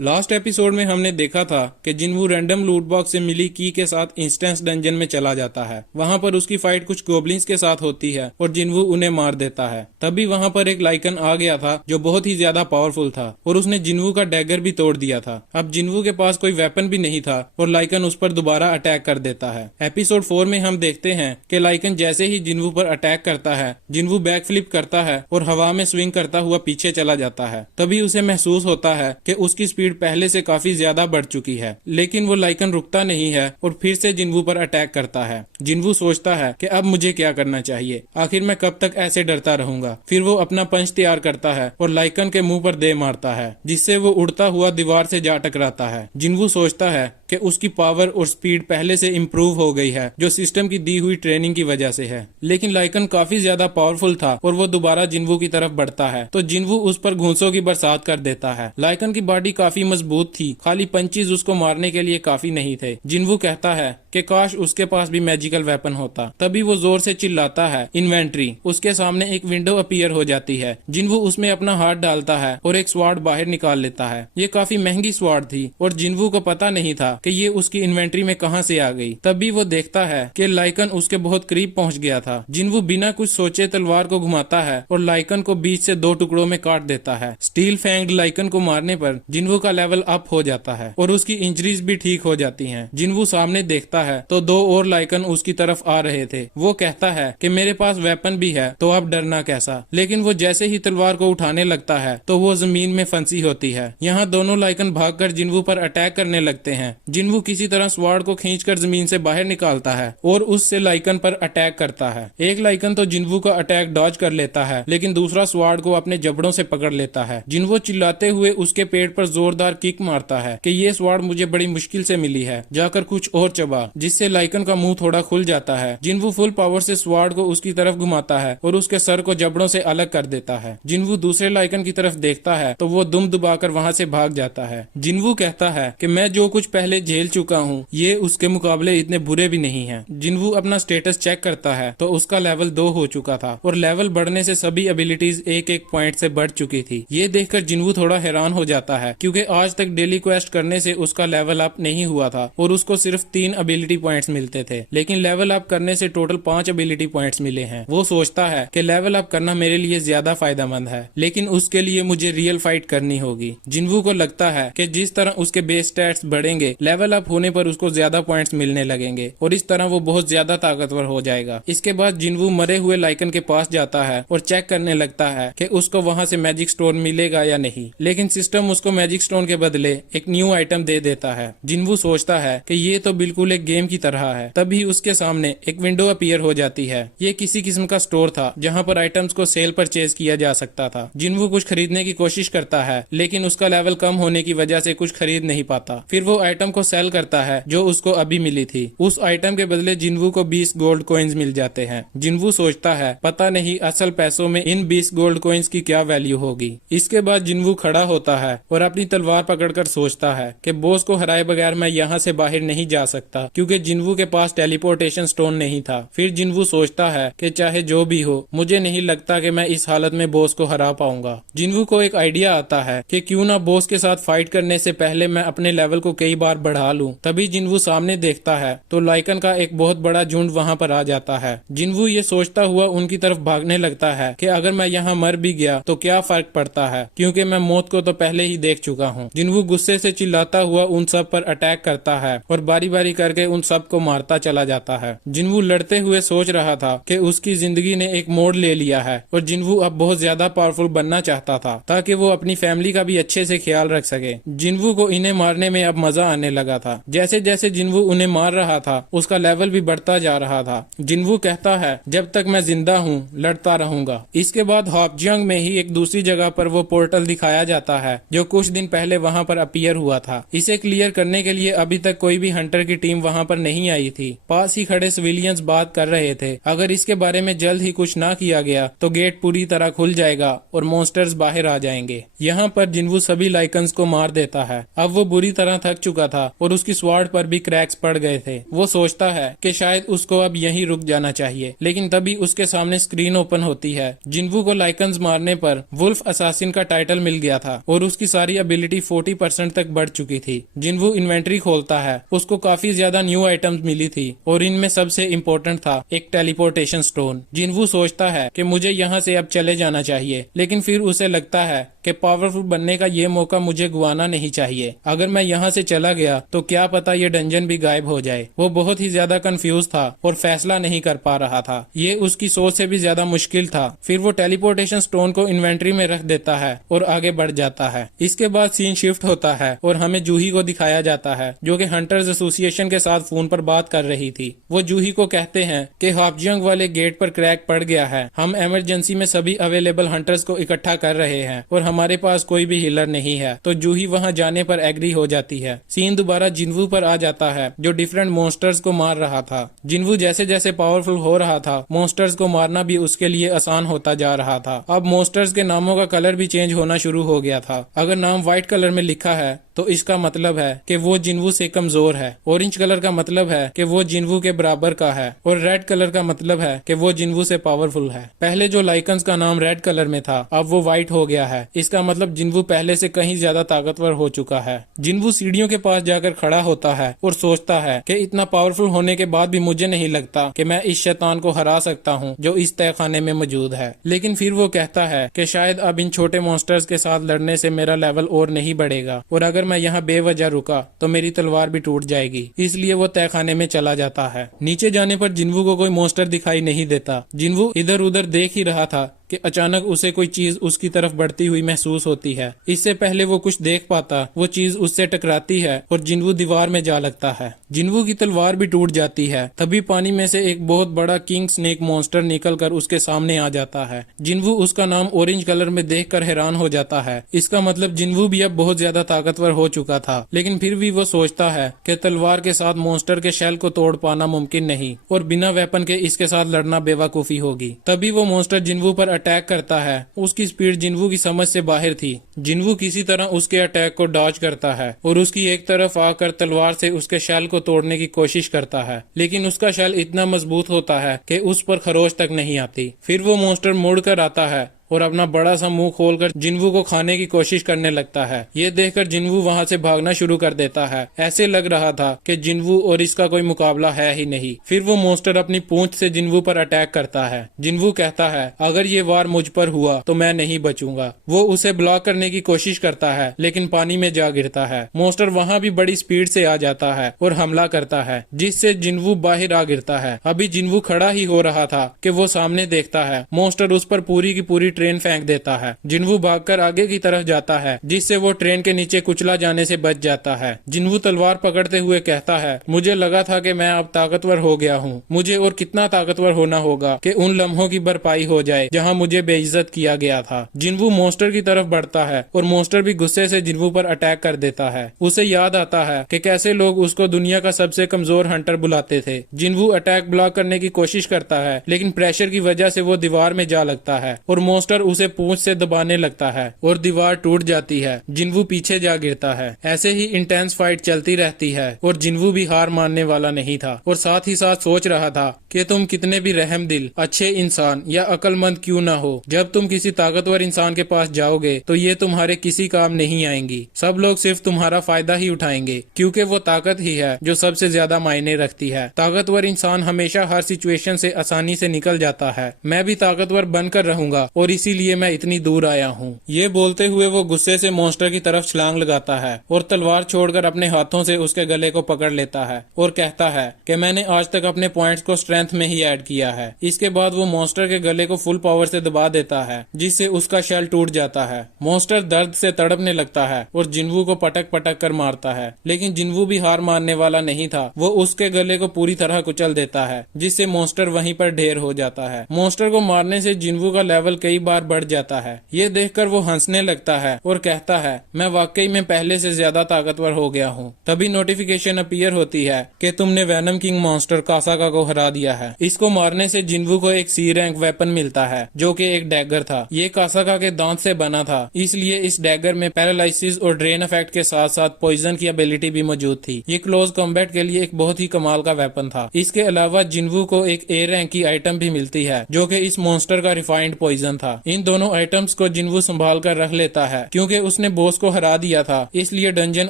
Last episode में हमने देखा था कि जिन्वू रैंडम लूट बॉक्स से मिली की के साथ इंस्टेंस डंजन में चला जाता है। वहां पर उसकी फाइट कुछ गोब्लिन्स के साथ होती है और जिन्वू उन्हें मार देता है। तभी वहां पर एक लाइकन आ गया था जो बहुत ही ज्यादा पावरफुल था और उसने जिन्वू का डैगर भी तोड़ दिया था। अब जिन्वू के पास कोई वेपन भी नहीं था और लाइकन उस पर दोबारा अटैक कर देता है। एपिसोड 4 में हम देखते हैं कि लाइकन जैसे ही जिन्वू पर अटैक करता है, जिन्वू बैक फ्लिप करता है और हवा में स्विंग करता हुआ पीछे चला जाता है। तभी उसे महसूस होता है कि उसकी स्पीड पहले से काफी ज्यादा बढ़ चुकी है, लेकिन वो लाइकन रुकता नहीं है और फिर से जिन्वू पर अटैक करता है। जिन्वू सोचता है कि अब मुझे क्या करना चाहिए, आखिर मैं कब तक ऐसे डरता रहूंगा। फिर वो अपना पंच तैयार करता है और लाइकन के मुंह पर दे मारता है, जिससे वो उड़ता हुआ दीवार से जा टकराता है। जिन्वू सोचता है कि उसकी पावर और स्पीड पहले से इम्प्रूव हो गई है, जो सिस्टम की दी हुई ट्रेनिंग की वजह से है। लेकिन लाइकन काफी ज्यादा पावरफुल था और वो दोबारा जिन्वू की तरफ बढ़ता है तो जिन्वू उस पर घूंसों की बरसात कर देता है। लाइकन की बॉडी काफी मजबूत थी, खाली पंचीज उसको मारने के लिए काफी नहीं थे। जिन्वू कहता है कि काश उसके पास भी मैजिकल वेपन होता। तभी वो जोर से चिल्लाता है इन्वेंट्री। उसके सामने एक विंडो अपीयर हो जाती है। जिन्वू उसमें अपना हाथ डालता है और एक स्वार्ड बाहर निकाल लेता है। ये काफी महंगी स्वार्ड थी और जिन्वू को पता नहीं था कि ये उसकी इन्वेंट्री में कहां से आ गई। तभी वो देखता है कि लाइकन उसके बहुत करीब पहुंच गया था। जिन्वू बिना कुछ सोचे तलवार को घुमाता है और लाइकन को बीच से 2 टुकड़ों में काट देता है। स्टील फैंग्ड लाइकन को मारने पर जिन्वू का लेवल अप हो जाता है और उसकी इंजरीज भी ठीक हो जाती हैं। जिन्वू सामने देखता है तो 2 और लाइकन उसकी तरफ आ रहे थे। वो कहता है कि मेरे पास वेपन भी है तो अब डरना कैसा। लेकिन वो जैसे ही तलवार को उठाने लगता है तो वो जमीन में फंसी होती है। यहाँ दोनों लाइकन भागकर जिन्वू पर अटैक करने लगते हैं। जिन्वू किसी तरह स्वार्ड को खींचकर जमीन से बाहर निकालता है और उससे लाइकन पर अटैक करता है। एक लाइकन तो जिन्वू का अटैक डॉज कर लेता है, लेकिन दूसरा स्वार्ड को अपने जबड़ों से पकड़ लेता है। जिन्वू चिल्लाते हुए उसके पेट पर जोरदार किक मारता है कि ये स्वार्ड मुझे बड़ी मुश्किल से मिली है, जाकर कुछ और चबा, जिससे लाइकन का मुंह थोड़ा खुल जाता है। जिन्वू फुल पावर से स्वार्ड को उसकी तरफ घुमाता है और उसके सर को जबड़ों से अलग कर देता है। जिन्वू दूसरे लाइकन की तरफ देखता है तो वो दुम दबाकर वहां से भाग जाता है। जिन्वू कहता है कि मैं जो कुछ पहले झेल चुका हूँ ये उसके मुकाबले इतने बुरे भी नहीं है। जिन्वू अपना स्टेटस चेक करता है तो उसका लेवल 2 हो चुका था और लेवल बढ़ने से सभी एबिलिटीज एक पॉइंट से बढ़ चुकी थी। ये देखकर जिन्वू थोड़ा हैरान हो जाता है, क्योंकि आज तक डेली क्वेस्ट करने से उसका लेवल अप नहीं हुआ था और उसको सिर्फ 3 एबिलिटी पॉइंट्स मिलते थे, लेकिन लेवल अप करने से टोटल 5 एबिलिटी पॉइंट्स मिले हैं। वो सोचता है कि लेवल अप करना मेरे लिए ज्यादा फायदेमंद है, लेकिन उसके लिए मुझे रियल फाइट करनी होगी। जिन्वू को लगता है कि जिस तरह उसके बेस स्टैट्स बढ़ेंगे, लेवल अप होने पर उसको ज्यादा पॉइंट्स मिलने लगेंगे और इस तरह वो बहुत ज्यादा ताकतवर हो जाएगा। इसके बाद जिन्वू मरे हुए लाइकन के पास जाता है और चेक करने लगता है कि उसको वहां से मैजिक स्टोन मिलेगा या नहीं, लेकिन सिस्टम उसको मैजिक स्टोन के बदले एक न्यू आइटम दे देता है। जिन्वू सोचता है कि ये तो बिल्कुल एक गेम की तरह है। तभी उसके सामने एक विंडो अपीयर हो जाती है। ये किसी किस्म का स्टोर था जहाँ पर आइटम्स को सेल परचेज किया जा सकता था। जिन्वू कुछ खरीदने की कोशिश करता है, लेकिन उसका लेवल कम होने की वजह से कुछ खरीद नहीं पाता। फिर वो आइटम को सेल करता है जो उसको अभी मिली थी। उस आइटम के बदले जिन्वू को 20 गोल्ड कॉइन्स मिल जाते हैं। जिन्वू सोचता है पता नहीं असल पैसों में इन 20 गोल्ड कॉइन्स की क्या वैल्यू होगी। इसके बाद जिन्वू खड़ा होता है और अपनी तलवार पकड़कर सोचता है कि बॉस को हराए बगैर मैं यहाँ से बाहर नहीं जा सकता, क्योंकि जिन्वू के पास टेलीपोर्टेशन स्टोन नहीं था। फिर जिन्वू सोचता है कि चाहे जो भी हो, मुझे नहीं लगता कि मैं इस हालत में बॉस को हरा पाऊंगा। जिन्वू को एक आइडिया आता है कि क्यों ना बॉस के साथ फाइट करने से पहले मैं अपने लेवल को कई बार बढ़ा लूं। तभी जिन्वू सामने देखता है तो लाइकन का एक बहुत बड़ा झुंड वहां पर आ जाता है। जिन्वू ये सोचता हुआ उनकी तरफ भागने लगता है कि अगर मैं यहाँ मर भी गया तो क्या फर्क पड़ता है, क्योंकि मैं मौत को तो पहले ही देख चुका हूँ। जिन्वू गुस्से से चिल्लाता हुआ उन सब पर अटैक करता है और बारी बारी करके उन सब को मारता चला जाता है। जिन्वू लड़ते हुए सोच रहा था कि उसकी जिंदगी ने एक मोड़ ले लिया है और जिन्वू अब बहुत ज्यादा पावरफुल बनना चाहता था ताकि वो अपनी फैमिली का भी अच्छे से ख्याल रख सके। जिन्वू को इन्हें मारने में अब मजा आने लगा था। जैसे जैसे जिन्वू उन्हें मार रहा था उसका लेवल भी बढ़ता जा रहा था। जिन्वू कहता है जब तक मैं जिंदा हूँ लड़ता रहूंगा। इसके बाद हॉपजियांग में ही एक दूसरी जगह पर वो पोर्टल दिखाया जाता है जो कुछ दिन पहले वहाँ पर अपीयर हुआ था। इसे क्लियर करने के लिए अभी तक कोई भी हंटर की टीम वहाँ वहाँ पर नहीं आई थी। पास ही खड़े सिविलियंस बात कर रहे थे। अगर इसके बारे में जल्द ही कुछ ना किया गया तो गेट पूरी तरह खुल जाएगा और मॉन्स्टर्स बाहर आ जाएंगे। यहाँ पर जिन्वू सभी लाइकन्स को मार देता है। अब वो बुरी तरह थक चुका था और उसकी स्वार्ड पर भी क्रैक्स पड़ गए थे। वो सोचता है कि शायद उसको अब यहीं रुक जाना चाहिए, लेकिन तभी उसके सामने स्क्रीन ओपन होती है। जिन्वू को लाइकन्स मारने पर वुल्फ असासिन का टाइटल मिल गया था और उसकी सारी एबिलिटी 40% तक बढ़ चुकी थी। जिन्वू इन्वेंट्री खोलता है। उसको काफी ज्यादा न्यू आइटम्स मिली थी और इनमें सबसे इम्पोर्टेंट था एक टेलीपोर्टेशन स्टोन। जिन्वू सोचता है कि मुझे यहाँ से अब चले जाना चाहिए, लेकिन फिर उसे लगता है कि पावरफुल बनने का ये मौका मुझे गुआना नहीं चाहिए। अगर मैं यहाँ से चला गया तो क्या पता ये डंजन भी गायब हो जाए। वो बहुत ही ज्यादा कंफ्यूज था और फैसला नहीं कर पा रहा था। ये उसकी सोच से भी ज्यादा मुश्किल था। फिर वो टेलीपोर्टेशन स्टोन को इन्वेंट्री में रख देता है और आगे बढ़ जाता है। इसके बाद सीन शिफ्ट होता है और हमें जूही को दिखाया जाता है, जो कि हंटर्स एसोसिएशन के साथ फोन पर बात कर रही थी। वो जूही को कहते हैं कि हापजंग वाले गेट पर क्रैक पड़ गया है। हम इमरजेंसी में सभी अवेलेबल हंटर्स को इकट्ठा कर रहे हैं और हमारे पास कोई भी हीलर नहीं है। तो जूही वहां जाने पर एग्री हो जाती है। सीन दोबारा जिन्वू पर आ जाता है, जो डिफरेंट मॉन्स्टर्स को मार रहा था। जिन्वू जैसे जैसे पावरफुल हो रहा था, मॉन्स्टर्स को मारना भी उसके लिए आसान होता जा रहा था। अब मॉन्स्टर्स के नामों का कलर भी चेंज होना शुरू हो गया था। अगर नाम व्हाइट कलर में लिखा है तो इसका मतलब है कि वो जिन्वू से कमजोर है। ऑरेंज कलर का मतलब है कि वो जिन्वू के बराबर का है और रेड कलर का मतलब है कि वो जिन्वू से पावरफुल है। पहले जो लाइकन्स का नाम रेड कलर में था, अब वो व्हाइट हो गया है। इसका मतलब जिन्वू पहले से कहीं ज्यादा ताकतवर हो चुका है। जिन्वू सीढ़ियों के पास जाकर खड़ा होता है और सोचता है कि इतना पावरफुल होने के बाद भी मुझे नहीं लगता कि मैं इस शैतान को हरा सकता हूँ जो इस तहखाने में मौजूद है। लेकिन फिर वो कहता है कि शायद अब इन छोटे मॉन्स्टर्स के साथ लड़ने से मेरा लेवल और नहीं बढ़ेगा और अगर मैं यहाँ बेवजह रुका तो मेरी तलवार भी टूट जाएगी। इसलिए वो तहखाने में चला जाता है। नीचे जाने पर जिन्वू को कोई मॉन्स्टर दिखाई नहीं देता। जिन्वू इधर उधर देख ही रहा था कि अचानक उसे कोई चीज उसकी तरफ बढ़ती हुई महसूस होती है। इससे पहले वो कुछ देख पाता, वो चीज उससे टकराती है और जिन्वू दीवार में जा लगता है। जिन्वू की तलवार भी टूट जाती है। तभी पानी में से एक बहुत बड़ा किंग स्नेक मॉन्स्टर निकलकर उसके सामने आ जाता है। जिन्वू उसका नाम ऑरेंज कलर में देखकर हैरान हो जाता है। इसका मतलब जिन्वू भी अब बहुत ज्यादा ताकतवर हो चुका था। लेकिन फिर भी वो सोचता है कि तलवार के साथ मॉन्स्टर के शेल को तोड़ पाना मुमकिन नहीं और बिना वेपन के इसके साथ लड़ना बेवकूफी होगी। तभी वो मॉन्स्टर जिन्वू पर अटैक करता है। उसकी स्पीड जिन्वू की समझ से बाहर थी। जिन्वू किसी तरह उसके अटैक को डॉज करता है और उसकी एक तरफ आकर तलवार से उसके शैल को तोड़ने की कोशिश करता है, लेकिन उसका शैल इतना मजबूत होता है कि उस पर खरोच तक नहीं आती। फिर वो मॉन्स्टर मुड़कर आता है और अपना बड़ा सा मुंह खोलकर जिन्वू को खाने की कोशिश करने लगता है। ये देखकर जिन्वू वहां से भागना शुरू कर देता है। ऐसे लग रहा था कि जिन्वू और इसका कोई मुकाबला है ही नहीं। फिर वो मॉन्स्टर अपनी पूंछ से जिन्वू पर अटैक करता है। जिन्वू कहता है अगर ये वार मुझ पर हुआ तो मैं नहीं बचूंगा। वो उसे ब्लॉक करने की कोशिश करता है लेकिन पानी में जा गिरता है। मॉन्स्टर वहां भी बड़ी स्पीड से आ जाता है और हमला करता है, जिससे जिन्वू बाहर आ गिरता है। अभी जिन्वू खड़ा ही हो रहा था कि वो सामने देखता है मॉन्स्टर उस पर पूरी की पूरी ट्रेन फेंक देता है। जिन्वू भागकर आगे की तरफ जाता है, जिससे वो ट्रेन के नीचे कुचला जाने से बच जाता है। जिन्वू तलवार पकड़ते हुए कहता है मुझे लगा था कि मैं अब ताकतवर हो गया हूँ। मुझे और कितना ताकतवर होना होगा कि उन लम्हों की भरपाई हो जाए जहाँ मुझे बेइज्जत किया गया था। जिन्वू मॉन्स्टर की तरफ बढ़ता है और मॉन्स्टर भी गुस्से से जिन्वू पर अटैक कर देता है। उसे याद आता है कि कैसे लोग उसको दुनिया का सबसे कमजोर हंटर बुलाते थे। जिन्वू अटैक ब्लॉक करने की कोशिश करता है, लेकिन प्रेशर की वजह से वो दीवार में जा लगता है और मॉन्स्टर उसे पूंछ से दबाने लगता है और दीवार टूट जाती है। जिन्वू पीछे जा गिरता है। ऐसे ही इंटेंस फाइट चलती रहती है और जिन्वू भी हार मानने वाला नहीं था और साथ ही साथ सोच रहा था कि तुम कितने भी रहम दिल, अच्छे इंसान या अक्लमंद क्यों ना हो, जब तुम किसी ताकतवर इंसान के पास जाओगे तो ये तुम्हारे किसी काम नहीं आएंगी। सब लोग सिर्फ तुम्हारा फायदा ही उठाएंगे, क्योंकि वो ताकत ही है जो सबसे ज्यादा मायने रखती है। ताकतवर इंसान हमेशा हर सिचुएशन से आसानी से निकल जाता है। मैं भी ताकतवर बनकर रहूंगा और इसीलिए मैं इतनी दूर आया हूँ। ये बोलते हुए वो गुस्से से मॉन्स्टर की तरफ छलांग लगाता है और तलवार छोड़कर अपने हाथों से उसके गले को पकड़ लेता है और कहता है कि मैंने आज तक अपने पॉइंट्स को स्ट्रेंथ में ही ऐड किया है। इसके बाद वो मॉन्स्टर के गले को फुल पावर से दबा देता है, जिससे उसका शेल टूट जाता है। मॉन्स्टर दर्द से तड़पने लगता है और जिन्वू को पटक पटक कर मारता है, लेकिन जिन्वू भी हार मानने वाला नहीं था। वो उसके गले को पूरी तरह कुचल देता है, जिससे मॉन्स्टर वहीं पर ढेर हो जाता है। मॉन्स्टर को मारने से जिन्वू का लेवल कई बार बढ़ जाता है। ये देखकर वो हंसने लगता है और कहता है, मैं वाकई में पहले से ज्यादा ताकतवर हो गया हूँ। तभी नोटिफिकेशन अपीयर होती है कि तुमने वैनम किंग मॉन्स्टर कासाका को हरा दिया है। इसको मारने से जिन्वू को एक सी रैंक वेपन मिलता है जो कि एक डैगर था। ये कासाका के दांत से बना था, इसलिए इस डैगर में पैरालिसिस और ड्रेन इफेक्ट के साथ साथ पॉइजन की एबिलिटी भी मौजूद थी। ये क्लोज कॉम्बैट के लिए एक बहुत ही कमाल का वेपन था। इसके अलावा जिन्वू को एक ए रैंक की आइटम भी मिलती है जो कि इस मॉन्स्टर का रिफाइंड पॉइजन था। इन दोनों आइटम्स को जिन्वू संभाल कर रख लेता है। क्योंकि उसने बॉस को हरा दिया था, इसलिए डंजन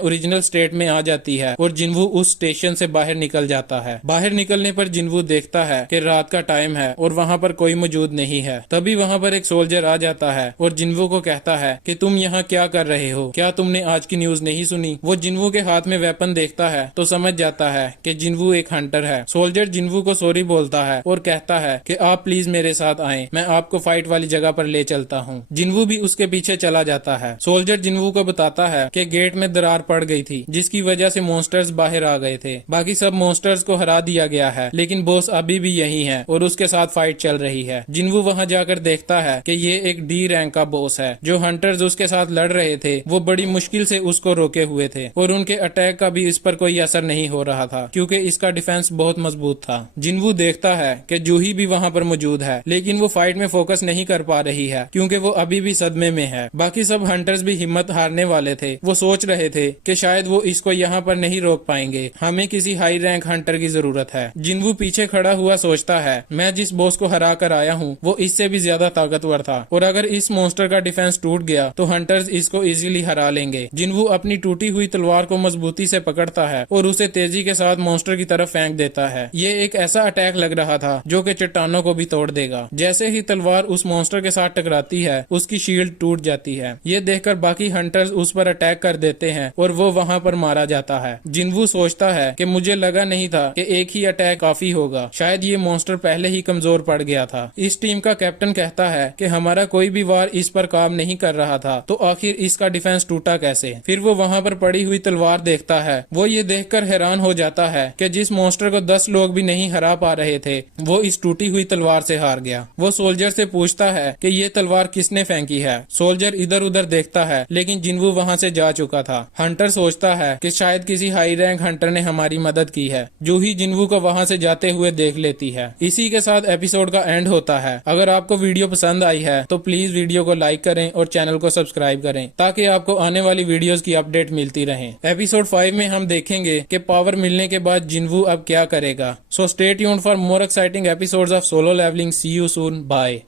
ओरिजिनल स्टेट में आ जाती है और जिन्वू उस स्टेशन से बाहर निकल जाता है। बाहर निकलने पर जिन्वू देखता है कि रात का टाइम है और वहाँ पर कोई मौजूद नहीं है। तभी वहाँ पर एक सोल्जर आ जाता है और जिन्वू को कहता है कि तुम यहाँ क्या कर रहे हो, क्या तुमने आज की न्यूज नहीं सुनी। वो जिन्वू के हाथ में वेपन देखता है तो समझ जाता है कि जिन्वू एक हंटर है। सोल्जर जिन्वू को सॉरी बोलता है और कहता है कि आप प्लीज मेरे साथ आएं, मैं आपको फाइट वाली जगह पर ले चलता हूँ। जिन्वू भी उसके पीछे चला जाता है। सोल्जर जिन्वू को बताता है कि गेट में दरार पड़ गई थी जिसकी वजह से मॉन्स्टर्स बाहर आ गए थे। बाकी सब मॉन्स्टर्स को हरा दिया गया है, लेकिन बॉस अभी भी यही है और उसके साथ फाइट चल रही है। जिन्वू वहाँ जाकर देखता है कि ये एक डी रैंक का बॉस है। जो हंटर्स उसके साथ लड़ रहे थे वो बड़ी मुश्किल से उसको रोके हुए थे और उनके अटैक का भी इस पर कोई असर नहीं हो रहा था क्योंकि इसका डिफेंस बहुत मजबूत था। जिन्वू देखता है कि जूही भी वहाँ पर मौजूद है, लेकिन वो फाइट में फोकस नहीं कर पा रही है क्योंकि वो अभी भी सदमे में है। बाकी सब हंटर्स भी हिम्मत हारने वाले थे। वो सोच रहे थे कि शायद वो इसको यहाँ पर नहीं रोक पाएंगे, हमें किसी हाई रैंक हंटर की जरूरत है। जिन्वू पीछे खड़ा हुआ सोचता है, मैं जिस बॉस को हरा कर आया हूँ वो इससे भी ज्यादा ताकतवर था और अगर इस मॉन्स्टर का डिफेंस टूट गया तो हंटर्स इसको इजीली हरा लेंगे। जिन्वू अपनी टूटी हुई तलवार को मजबूती से पकड़ता है और उसे तेजी के साथ मॉन्स्टर की तरफ फेंक देता है। ये एक ऐसा अटैक लग रहा था जो कि चट्टानों को भी तोड़ देगा। जैसे ही तलवार उस मॉन्स्टर के साथ टकराती है उसकी शील्ड टूट जाती है। ये देखकर बाकी हंटर्स उस पर अटैक कर देते हैं और वो वहाँ पर मारा जाता है। जिन्वू सोचता है कि मुझे लगा नहीं था कि एक ही अटैक काफी होगा, शायद ये मॉन्स्टर पहले ही कमजोर पड़ गया था। इस टीम का कैप्टन कहता है कि हमारा कोई भी वार इस पर काम नहीं कर रहा था, तो आखिर इसका डिफेंस टूटा कैसे। फिर वो वहाँ पर पड़ी हुई तलवार देखता है। वो ये देखकर हैरान हो जाता है कि जिस मॉन्स्टर को 10 लोग भी नहीं हरा पा रहे थे वो इस टूटी हुई तलवार से हार गया। वो सोल्जर से पूछता है कि ये तलवार किसने फेंकी है। सोल्जर इधर उधर देखता है लेकिन जिन्वू वहाँ से जा चुका था। हंटर सोचता है कि शायद किसी हाई रैंक हंटर ने हमारी मदद की है। जूही जिन्वू को वहाँ से जाते हुए देख लेती है। इसी के साथ एपिसोड का एंड होता है। अगर आपको वीडियो पसंद आई है तो प्लीज वीडियो को लाइक करें और चैनल को सब्सक्राइब करें ताकि आपको आने वाली वीडियोस की अपडेट मिलती रहे। एपिसोड 5 में हम देखेंगे कि पावर मिलने के बाद जिन्वू अब क्या करेगा। So stay tuned for more exciting episodes of Solo Leveling. See you soon, bye.